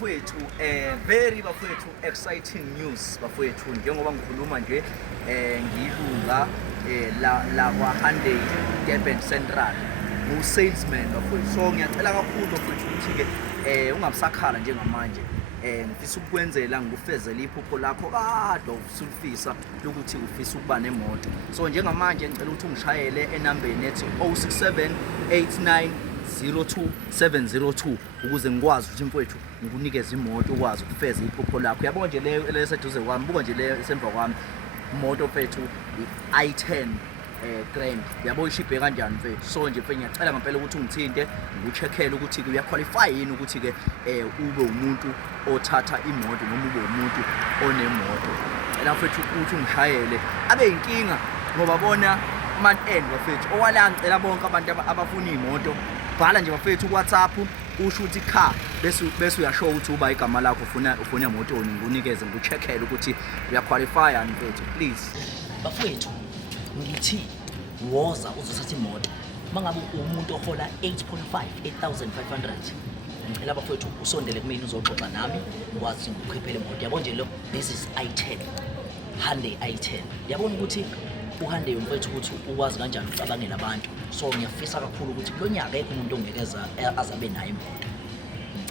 bafowethu very bafowethu exciting news bafowethu njengoba ngikhuluma nje ngilunga la kwa Hyundai Durban Central salesman bafowethu. So ngiyacela kakhulu bafowethu ukuthi ke ungabusakhala njengamanje ngifisa ukukwenzela ngikufezele iphupho lakho kade usulifisa lokuthi ufisa ukuba nemoto. So njengamanje ngicela ukuthi ungishayele enambeni ethi 0678902702 ukuze ngikwazi ukuthi mfowethu ngikunikeze imoto ukwazi ukufeza iphupho lakho. Yabona nje leyo leseduze kwami, buka nje leyo esemva kwami, imoto mfowethu i10 grand. Yabo ishibhe kanjani mfethu. So nje mfethu ngiyacela ngempela ukuthi ungithinte ngikucheckele ukuthi ke uyaqualify yini ukuthi ke ube umuntu othatha imoto noma ube umuntu onemoto. Ela mfethu ukuthi ungishayele abe inkinga ngoba bona man end bafethu owala ngicela bonke abantu abafuna imoto bhala nje bafethu ku WhatsApp usho ukuthi car bese uyasho ukuthi uba igama lakho ufuna imoto ngikunikeze ngikucheckele ukuthi uyaqualify yini mfethu. Please bafethu ngithi woza uzothatha imoto mangabe umuntu ohola 8,500 ngicela bafethu usondele kumina uzoxoxa nami ukwazi ukukhiphela imoto. Yabo nje lo this is i10 Hyundai i10. Yabona ukuthi uHyundai mfethu ukuthi ukwazi kanjani ukucabangela abantu. So ngiyafisa kakhulu ukuthi lo nyaka ekho umuntu ongekeza azabe nayo imoto.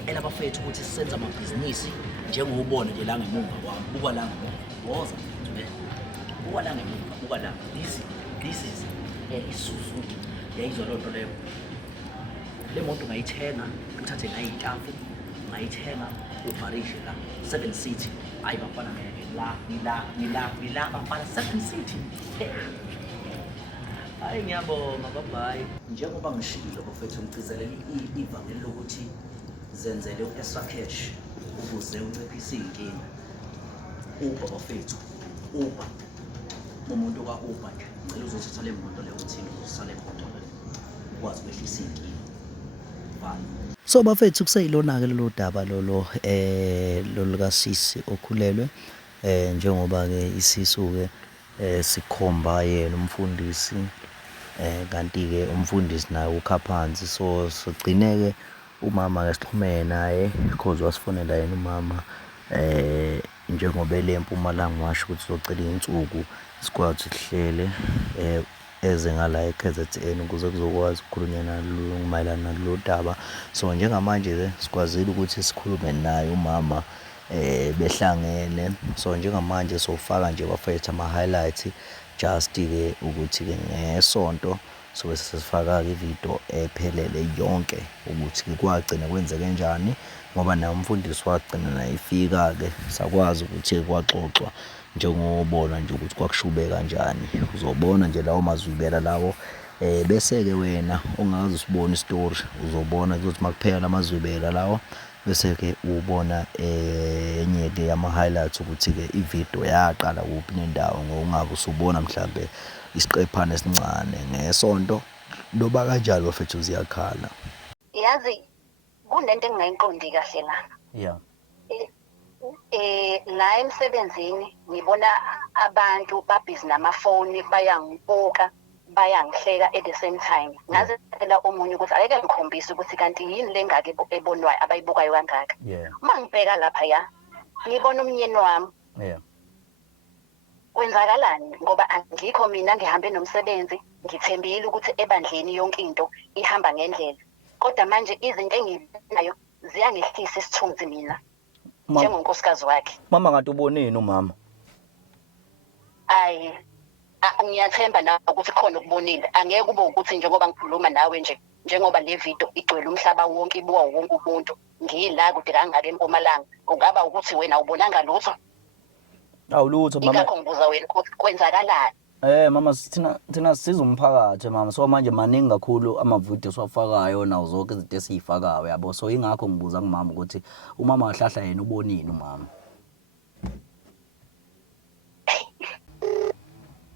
Ngicela bafethu ukuthi sisenze amabhizinisi njengobona nje la ngemuva kwami. Buka la ngemuva woza buka la ngemuva, buka la this is iSuzuki. Yayizwa lo nto leyo. Le moto ngayithenga uthathe ngayitafu ngayithenga uparishe la 7 seat. Hayi bafana ngila bafana 7 seat. Hayi ngiyabonga bye. Njengoba ngishilo bafethu ngicizelele ivangeli lokuthi zenzele extra cash ukuze unciphise inkinga. Uba bafethu uba umuntu ka Uber nje ngicela uzothatha le moto leyo uthini usale moto ukwazi ukwehlisa inkinga. So bafethu kuseyilona ke lelo daba lolo lolika sisi okhulelwe njengoba ke isisu ke sikhomba yena umfundisi kanti ke umfundisi naye ukha phansi. So sigcineke umama ke sixhumene naye because wasifonela yena umama njengoba eLempumalanga washo ukuthi uzocela insuku sikwazi ukuhlele eze ngala eKZN ukuze kuzokwazi ukukhulunywa nalo mayelana nalo daba. So njengamanje ke sikwazile ukuthi sikhulume naye umama behlangene. So njengamanje sofaka nje bafethu ama highlights just ke ukuthi ke ngesonto so sesifaka ke video ephelele yonke ukuthi kwagcina kwenzeke kanjani ngoba naye umfundisi wagcina naye ifika ke sakwazi ukuthi kwaxoxwa njengobona nje ukuthi kwakushube kanjani. Uzobona nje lawo mazwibela lawo bese ke wena ongazi usibona istory uzobona ukuthi makuphela lamazwibela lawo bese ke ubona enye ke ama highlights ukuthi ke ivideo yaqala kuphi nendawo ngokungabe usubona mhlambe isiqephana esincane ngesonto loba kanjalo bafethu ziyakhala. Yazi kunento engingayiqondi kahle la. Yeah. La emsebenzini ngibona abantu babhizi namafoni bayangibuka bayangihleka at the same time. Ngaze phela omunye ukuthi ake ngikhombise ukuthi kanti yini lengake ebonwayo abayibukayo kangaka. Yeah. Uma ngibheka lapha ya ngibona umnyeni wami. Yeah. Kwenzakalani ngoba angikho mina ngihambe nomsebenzi ngithembile ukuthi ebandleni yonke into ihamba ngendlela. Kodwa manje izinto enginayo ziyangehlisa isithunzi mina njengonkosikazi wakhe. Mama ngathi uboneni umama? Ayi ngiyathemba na ukuthi khona ukubonile. Angeke kube ukuthi njengoba ngikhuluma nawe nje njengoba le video igcwele umhlaba wonke ibuka wonke umuntu ngila kude kangaka eMpumalanga ungaba ukuthi wena ubonanga lutho? Awulutho mama. Ngakho ngibuza wena ukuthi kwenzakalani? Mama thina siza umphakathi mama. So manje maningi kakhulu amavidiyo siwafakayo nawo zonke izinto esizifakayo yabo. So ingakho ngibuza kumama ukuthi umama wahlahla yena ubonini umama.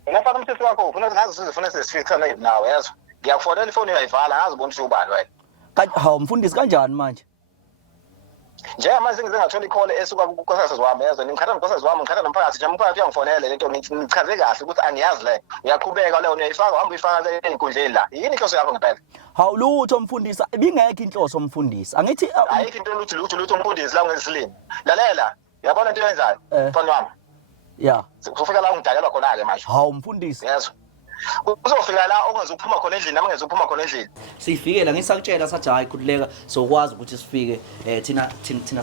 Ngapha umthetho wakho ufuna ngazi sizifuna sesifikana nawe yazo. Ngiyakufonela ifoni uyayivala ngazi bona ukuthi ubani wena. Kanti hawu mfundisi kanjani manje? Njengamanje sengize ngathola i-call esuka kunkosikazi wami yazo. Ngikhatha nonkosikazi wami ngikhatha nomphakathi nje umphakathi uyangifonela lento ngichaze kahle ukuthi angiyazi le. Uyaqhubeka leyo uyayifaka uhamba uyifaka einkundleni la. Yini inhloso yakho ngempela? Hawu lutho mfundisi ibingekho inhloso mfundisi. Angithi ayikho into lutho umfundisi la ngesilimi. Lalela, yabona into eyenzayo? Mfana wami. Yeah. Ufika la ungidakelwa khona ke manje. Hawu mfundisi. Yezwa. Uzofika la ongaze ukuphuma khona endlini nami ngeze ukuphuma khona endlini. Sifike la ngisakutshela sathi hayi khulileka sokwazi ukuthi sifike thina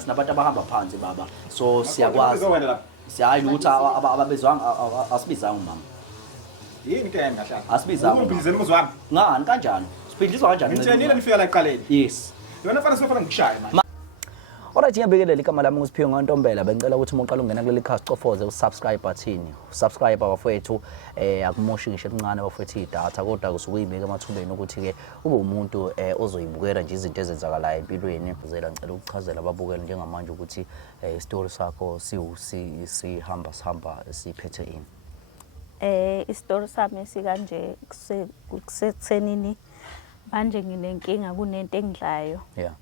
sinabantu abahamba phansi baba. So siyakwazi. Siyayi ukuthi ababezwanga asibizanga umama. Yini into engahlala? Asibizanga. Uphindizela umuzwa wami. Ngani kanjani? Siphindiswa kanjani? Ngithenile nifika la eqaleni. Yes. Yona fanele sifana ngikushaya manje. Alright ngiyabikelela igama lami nguSiphiwe Ntombela bengicela ukuthi uma uqala ungena kuleli cast cofoze usubscribe button subscribe abafowethu akumoshi ngisho encane abafowethu idatha kodwa kusuke uyibeka emathubeni ukuthi ke ube umuntu ozoyibukela nje izinto ezenzakalayo empilweni uzela ngicela ukuchazela ababukeli njengamanje ukuthi istory sakho sihamba siphethe ini istory sami sikanje kusethenini manje nginenkinga kunento engidlayo yeah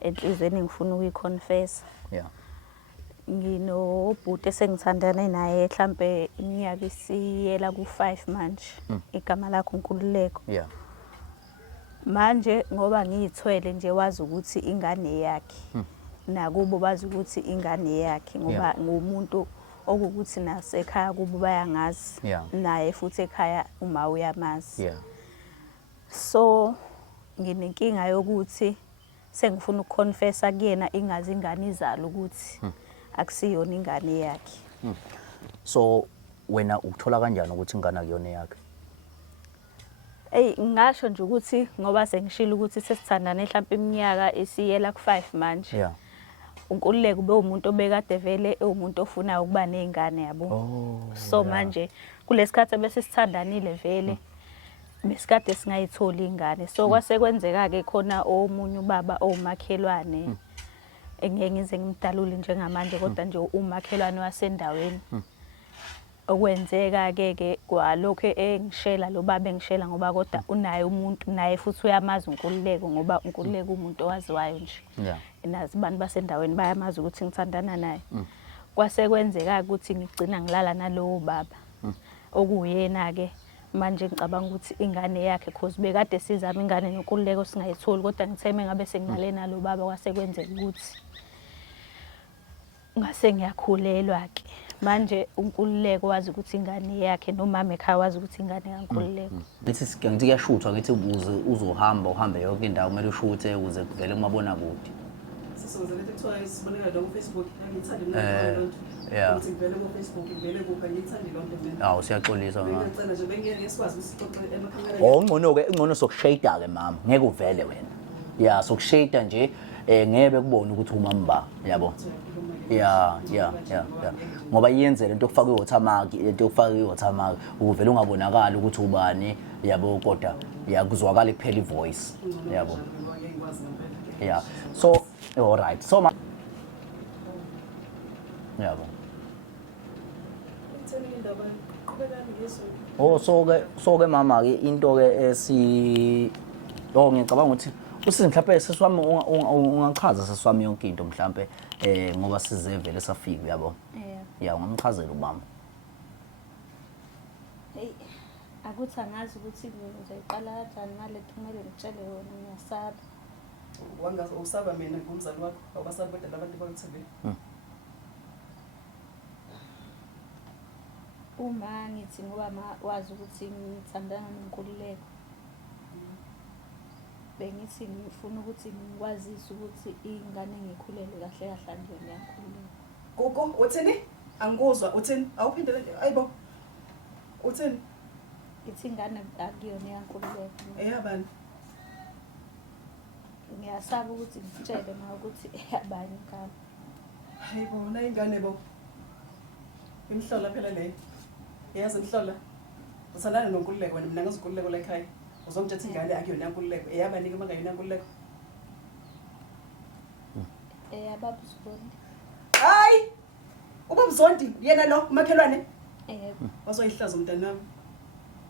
enhlizweni ngifuna ukuyiconfess yeah nginobhuti esengithandane naye mhlambe iminyaka isiyela ku5 manje igama lakho uNkululeko yeah manje ngoba ngiyithwele nje wazi ukuthi ingane yakhe nakubo bazi ukuthi ingane yakhe ngoba ngumuntu okukuthi nasekhaya kubo bayangazi naye futhi ekhaya uma uyamazi yeah so nginenkinga yokuthi sengifuna ukuconfessa kuyena ingazi ingane izalo ukuthi akusiyona ingane yakhe. So wena ukuthola kanjani ukuthi ingane akuyona yakhe? Ngasho nje ukuthi ngoba sengishilo ukuthi sesithandane mhlawumbe iminyaka esiyela ku5 manje. Yeah. uNkululeko ube umuntu obekade vele umuntu ofuna ukuba nezingane yabo. So manje kulesikhathi bese sithandanile vele besikade singayitholi ingane. So kwase kwenzeka ke khona omunye ubaba omakhelwane engeke ngize ngimdalule njengamanje kodwa nje umakhelwane wasendaweni. Okwenzeka ke kwalokho engishela lo baba engishela ngoba kodwa unaye umuntu naye futhi uyamazi uNkululeko ngoba uNkululeko umuntu owaziwayo nje. Yeah. Nazi abantu basendaweni bayamazi ukuthi ngithandana naye. Kwase kwenzeka ukuthi ngigcina ngilala nalowo baba. Okuyena ke manje ngicabanga ukuthi ingane yakhe cause bekade sizama ingane noNkululeko singayitholi kodwa ngitheme ngabe senginale nalo baba kwase kwenzeka ukuthi ngase ngiyakhulelwa ke manje uNkululeko wazi ukuthi ingane yakhe nomama ekhaya wazi ukuthi ingane kaNkululeko. Ngithi kuyashuthwa ngithi uzohamba uhambe yonke indawo kumele ushuthe ukuze kuvele kumabona kude. Sizozele ekuthiwa isibonela la ku Facebook angithandi mina lonto. Yeah. Ukuthi ngivele ku Facebook ngivele kuphi ngithandi lonto mina. Hawu siyaxolisa mama. Ngicela nje bengeke sikwazi usixoxe emakhamereni. Ngcono sokushade ke mama ngeke uvele wena. Yeah sokushade nje ngeke kubone ukuthi umamba yabo. Yeah. Ngoba iyenzele into okufaka iwatermark into okufaka iwatermark uvela ungabonakala ukuthi ubani yabo kodwa yakuzwakala kuphela ivoice yabo. Yeah. So all right. So yabo. Ngitheni indaba qhubekani ngeso. Oh so ke mama ke into ke ngicabanga ukuthi usize mhlawumbe sesiwami ungachaza sesiwami yonke into mhlawumbe ngoba sizevele safika yabo. Yeah ungamchazela ubaba. Hey akuthi angazi ukuthi ngizoyiqala kanjani ngale kumele ngitshele yona ngiyasaba. Wangazi usaba mina ngumzali wakho awubasabi kodwa labantu bakuthebe. Uma ngithi ngoba wazi ukuthi ngithandana noNkululeko. Bengithi ngifuna ukuthi ngikwazise ukuthi ingane ngikhulele kahle kahle nje ngiyakhululeka. Gogo uthini? Angikuzwa uthini? Awuphindele ayibo. Uthini? Ithi ingane akuyona yaNkululeko. Eyabani? Ngiyasaba ukuthi ngitshele na ukuthi eyabani ingane. Hayibo na ingane bo. Imhlola phela le. Yazi imhlola. Uthandana noNkululeko wena mina ngaziNkululeko la ekhaya. Uzongithetha ingane akuyona yaNkululeko. Eyabani ke mangayona yaNkululeko? Baba Mzondi. Hayi! Ubaba Mzondi yena lo umakhelwane? Yebo. Wazoyihlazo mntana wami.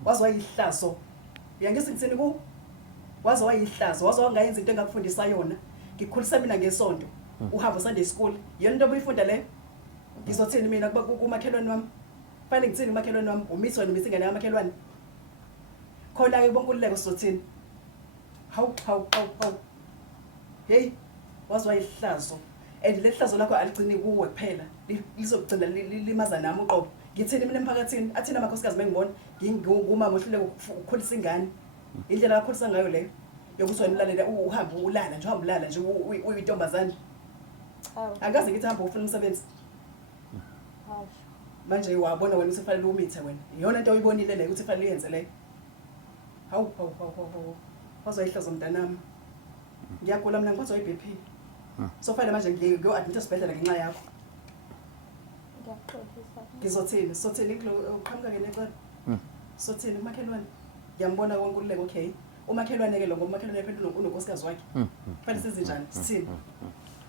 Wazoyihlazo. Uyangisi ngitsini ku? Wazoyihlazo, wazongayenza into engakufundisa yona. Ngikhulisa mina ngesonto. Uhamba Sunday school. Yena into obuyifunda le. Ngizothini mina kumakhelwane wami? Fanele ngitsini umakhelwane wami? Umisi wena umisi ingane yamakhelwane. Khona ke bonkululeko sizothini? Hawu. Hey, wazwa ihlazo. And le hlazo lakho aligcini kuwe kuphela. Lizogcina limaza nami uqobo. Ngithini mina emphakathini? Athina amakhosikazi mengibona ngingumama ohluleka ukukhulisa ingane. Indlela akakhulisa ngayo leyo. Yokuthi wena ulalela uhamba ulala nje uhamba ulala nje uyintombazane. Akaze ngithi hamba ufuna umsebenzi. Manje wabona wena ukuthi kufanele umithe wena. Iyona into oyibonile le ukuthi kufanele uyenze le. Hawu. Wazwa ihlazo mntanami. Ngiyagula mina ngikwazi iBP. So fanele manje ngiyo-admit esibhedlela ngenxa yakho. Ngizothini? Sothini uqhamuka-ke necala? Sothini umakhelwane? Ngiyambona konkululeko okay. Umakhelwane-ke lo ngomakhelwane phela unonkosikazi wakhe. Kufanele size njani? Sithini?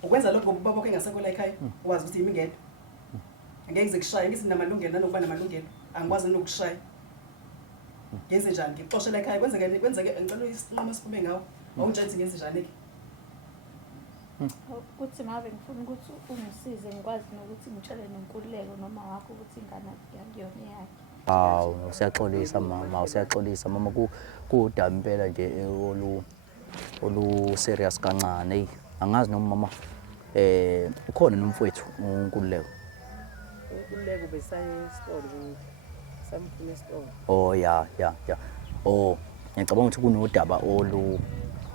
Ukwenza lokho ngoba ubaba wakhe engasekho la ekhaya, wazi ukuthi yimi ngedwa. Angeke ngize kushaye, ngithi namalungelo nanokuba namalungelo. Angikwazi nokushaya. Ngenze njani? Ngixoshe la ekhaya, kwenzeke ngicela isinqumo esiphume ngawo. Awungitshela ukuthi ngenze njani-ke? Ukuthi ngabe ngifuna ukuthi ungisize ngikwazi nokuthi ngitshele nenkululeko noma wakho ukuthi ingane yakuyona yakhe. Hawu, usiyaxolisa mama, usiyaxolisa mama, kudaba impela nje olu serious kancane. Hey, angazi noma mama ukhona nomfowethu uNkululeko. UNkululeko besaye esitolo samfuna esitolo. Oh ya. Oh, ngicabanga ukuthi kunodaba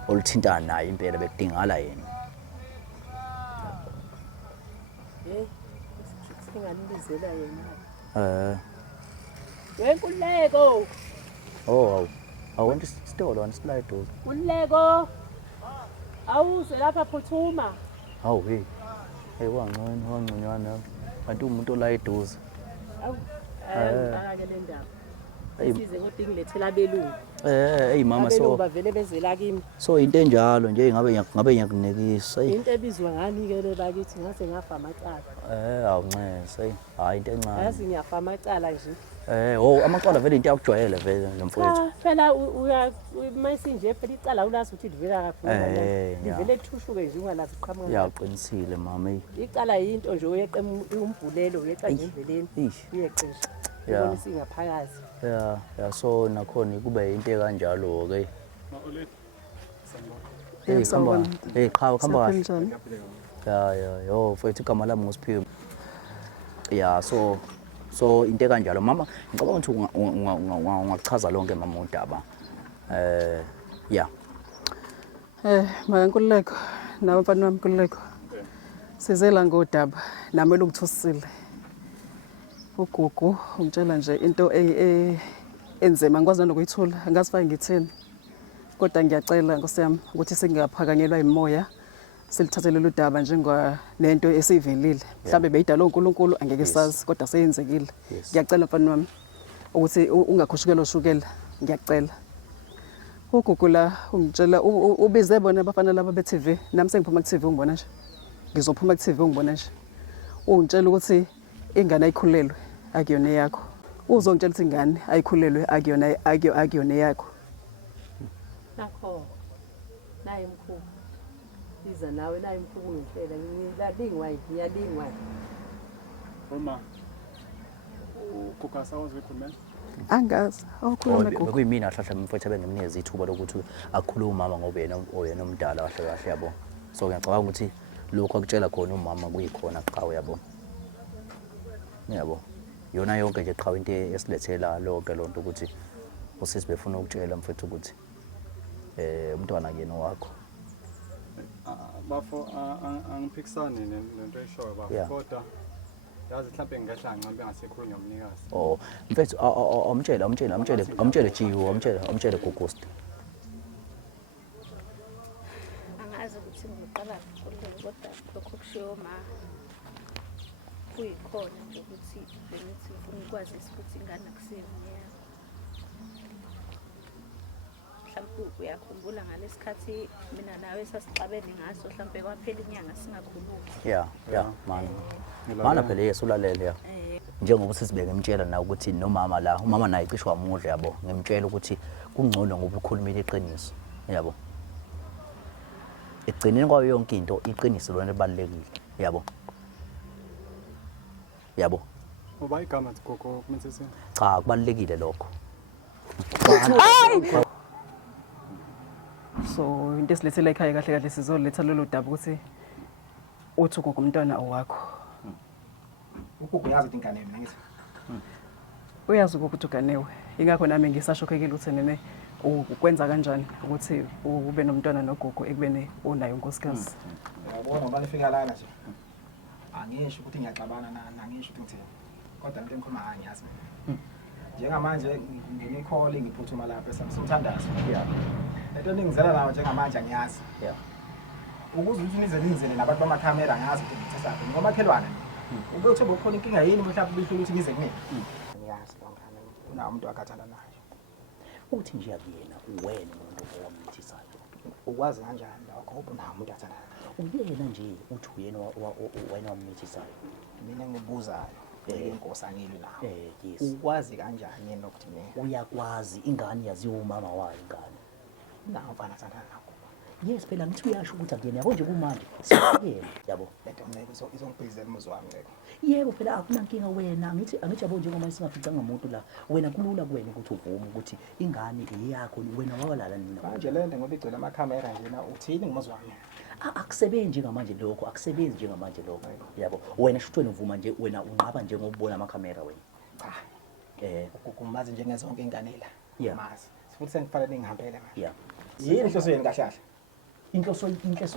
oluthintana naye impela bekudingala yena. Singanibizela yena. Wenkululeko. Oh, awona isitolo wona slide doors. Nkululeko. Awuze lapha phuthuma. Hawu hey wangconywana. Kanti umuntu ola eduze. Awu. Ngake le ndaba. Size kodwa ngilethela abelungu. Hey mama so. Abelungu bavele bezela kimi. So into enjalo nje ngabe ngiyakunikisa. Into ebizwa ngani ke le bakithi ngase ngafa amacala. Awunxese. Hayi into encane. Yazi ngiyafa amacala nje. Amacala vele into yakujwayele vele nomfowethu. Phela mayisinje phela icala ulazi ukuthi livela kakhulu. Livele ethushuke nje ungalazi iqhamuka. Yaqinisile mama. Icala yinto nje oyeqa umbhulelo uyeqa nje endleleni. Uyeqisha. Ubona singaphakazi. Yeah, so nakhona kube into kanjalo ke. Khamba kahle. Yeah, mfowethu igama lami nguSiphiwe. Yeah, so into kanjalo mama ngicabanga ukuthi ungachaza lonke mama udaba. Yeah. Nkululeko nawe mfana wami Nkululeko. Sizela ngodaba nami elungithusile. Ugugu ungitshela nje into enzema ngikwazi nokuyithula ngasifake ngithini. Kodwa ngiyacela Nkosi yami ukuthi singaphakanyelwa imoya silithathele lo daba njengoba nento esivelile. Mhlambe beyidala uNkulunkulu angeke sazi kodwa seyenzekile. Ngiyacela mfana wami ukuthi ungakhushukelwa ushukela ngiyacela. Ugugu la ungitshela ubize bona abafana laba beTV nami sengiphuma kuTV ungibona nje. Ngizophuma kuTV ungibona nje. Ungitshela ukuthi ingane ayikhulelwe akuyona yakho. Uzongitshela ukuthi ingane ayikhulelwe akuyona yakho. Nakho. Naye mkhulu. Iza nawe naye mkhulu ngihlela ngiyalingwa. Uma ukukasa wazikhuluma. Angazi awukhuluma gogo. Bekuyimina hlahla mfowethu abengimnikeza ithuba lokuthi akukhulume mama ngoba oyena omdala kahle kahle yabo. So ngiyacabanga ukuthi lokho akutshela khona umama kuyikhona qhawe yabo. Yabo. Yona yonke nje qhawe into esilethela lonke lonto ukuthi usisi befuna ukutshela mfowethu ukuthi umntwana kuyena wakho. Bafo angiphikisani nento eshoyo bafo kodwa yazi mhlawumbe ngingahla ngicambe ngasekhulunywa umnikazi. Oh mfethu amtshele Jiwo amtshele Ghost. Angazi ukuthi ngiqala ngikukhulule kodwa lokho kushiwo ma kuyikhona nje ukuthi benithi ukwazisa ukuthi ingane akusiyo mhlawumbe uyakhumbula ngalesikhathi mina nawe sasixabene ngaso mhlawumbe kwaphela inyanga singakhulumi. Yeah mana phela yesulalele ya. Njengoba sisibeke ngimtshela na ukuthi nomama la umama naye cishe wamudla yabo ngimtshela ukuthi kungcono ngoba ukhulumile iqiniso yabo. Egcineni kwayo yonke into iqiniso lona libalekile yabo. Uba igama gogo kumthetheni? Cha kubalekile lokho. So into esilethela ekhaya kahle kahle sizoletha lolu daba ukuthi uthi ugogo umntwana owakho. Ugogo uyazi ukuthi ingane mina ngithi. Uyazi ukuthi uganewe. Ingakho nami ngisashokekile ukuthi nene ukwenza kanjani ukuthi ube nomntwana nogogo ekubeni unayo unkosikazi. Uyabona ngoba nifika lana nje. Angisho ukuthi ngiyaxabana nangisho ukuthi ngithini. Kodwa into engikhuluma angiyazi. Njengamanje ngine-call ngiphuthuma lapha eSamthandazo. Yeah. Lento ningizela nawo njengamanje angiyazi. Yeah. Ukuze ukuthi nizele nabantu bamakhamera ngazi ukuthi ngithesaphi ngomakhelwane. Ube uthi bokhona inkinga yini mhlawumbe bihluka ukuthi nize kumina. Ngiyazi ngane una umuntu akathanda naye. Uthi nje yakuyena uwena umuntu owamthisayo. Ukwazi kanjani lokho ubona umuntu athanda. Uyena nje uthi uyena wena wamthisayo. Mina ngibuzayo. Inkosi angilwi nawe. Yes. Ukwazi kanjani yena ukuthi mina? Uyakwazi ingane yaziwa umama wayo ingane. Nawo mfana athanda nakho. Yes phela ngithi uyasho ukuthi akuyena yabo nje kumanje siyena yabo Lento ngeke izongibhizela umuzi wami ngeke. yebo phela akunankinga wena angithi yabo njengoba singaficanga umuntu la wena kulula kuwena ukuthi uvume ukuthi ingane eyakho wena wawalala nina Manje lento ngoba igcwele amakhamera nje na uthini ngomuzi wami? akusebenzi njengamanje lokho akusebenzi njengamanje lokho yabo wena shuthi wena uvuma nje wena unqaba nje ngokubona amakhamera wena Ukumazi njengezonke ingane la. Yeah. Mazi. Futhi sengifanele ngihambele manje. yeah Yini inhloso yeni kahle kahle? inhloso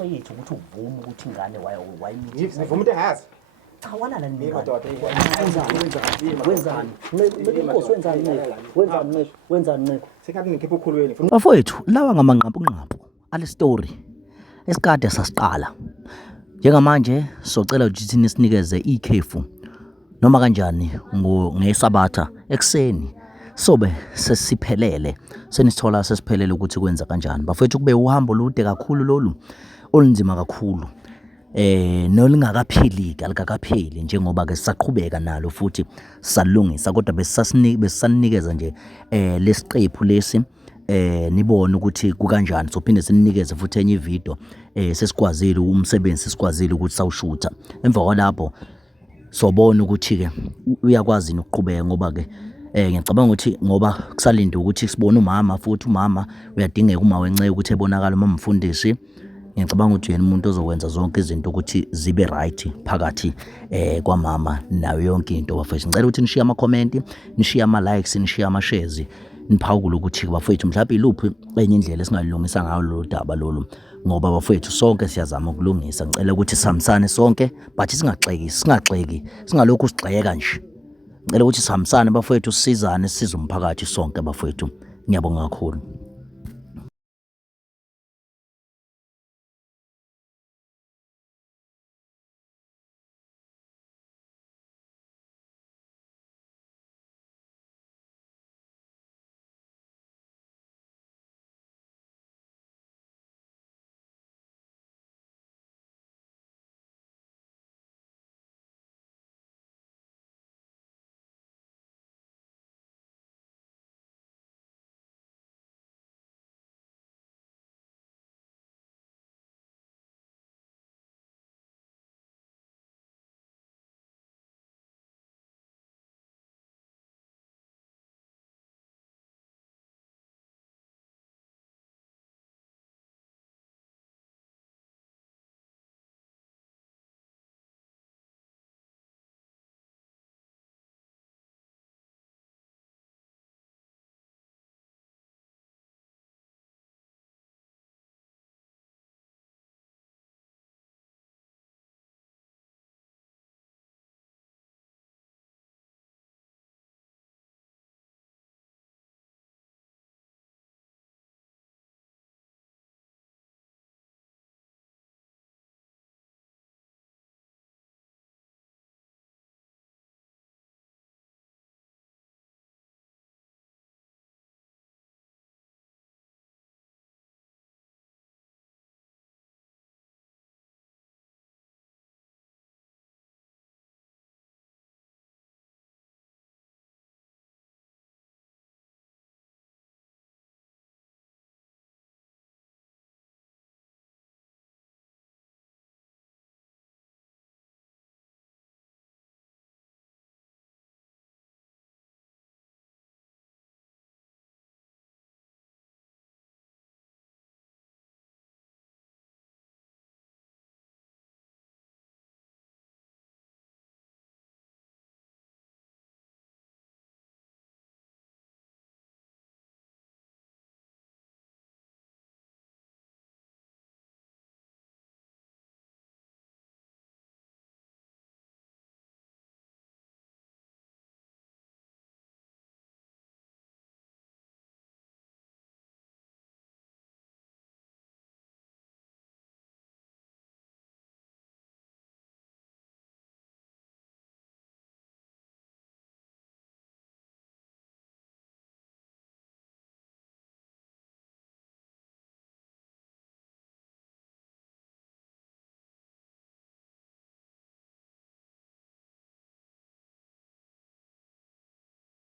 yethu ukuthi uvume ukuthi ingane wayimithisa Ngivuma into engazi. cha walala nini wenzani nceko Sekade ngikhipha ukhulweni. bafowethu lawa ngamanqapunqapu ale story esikade sasiqala njengamanje socela ukuthi nisinikeze ikhefu noma kanjani ngesabatha ekseni sobe sesiphelele senisithola sesiphelele ukuthi kwenza kanjani bafowethu kube uhambo lude kakhulu lolu olunzima kakhulu nolingakapheli kalikakapheli njengoba ke sisaqhubeka nalo futhi salungisa kodwa besaninikeza nje lesiqephu lesi nibone ukuthi kukanjani sophinde sinikeze futhi enye video sesikwazile umsebenzi sesikwazile ukuthi sawushutha emva kwalapho sobona ukuthi ke uyakwazi ukuqhubeka ngoba ke ngiyacabanga ukuthi ngoba kusalinde ukuthi sibone umama futhi umama uyadingeka uma wenceke ukuthi ebonakala uma umfundisi ngiyacabanga ukuthi yena umuntu ozokwenza zonke izinto ukuthi zibe right phakathi kwamama nayo yonke into bafethu ngicela ukuthi nishiye ama comment nishiye ama likes nishiye ama shares niphawula ukuthi bafethu mhlawumbe iluphi enye indlela esingalungisa ngayo lo daba lolu ngoba bafethu sonke siyazama ukulungisa ngicela ukuthi sihambisane sonke but singaxeki singalokhu sigxeka nje ngicela ukuthi sihambisane bafethu sisizane size umphakathi sonke bafethu ngiyabonga kakhulu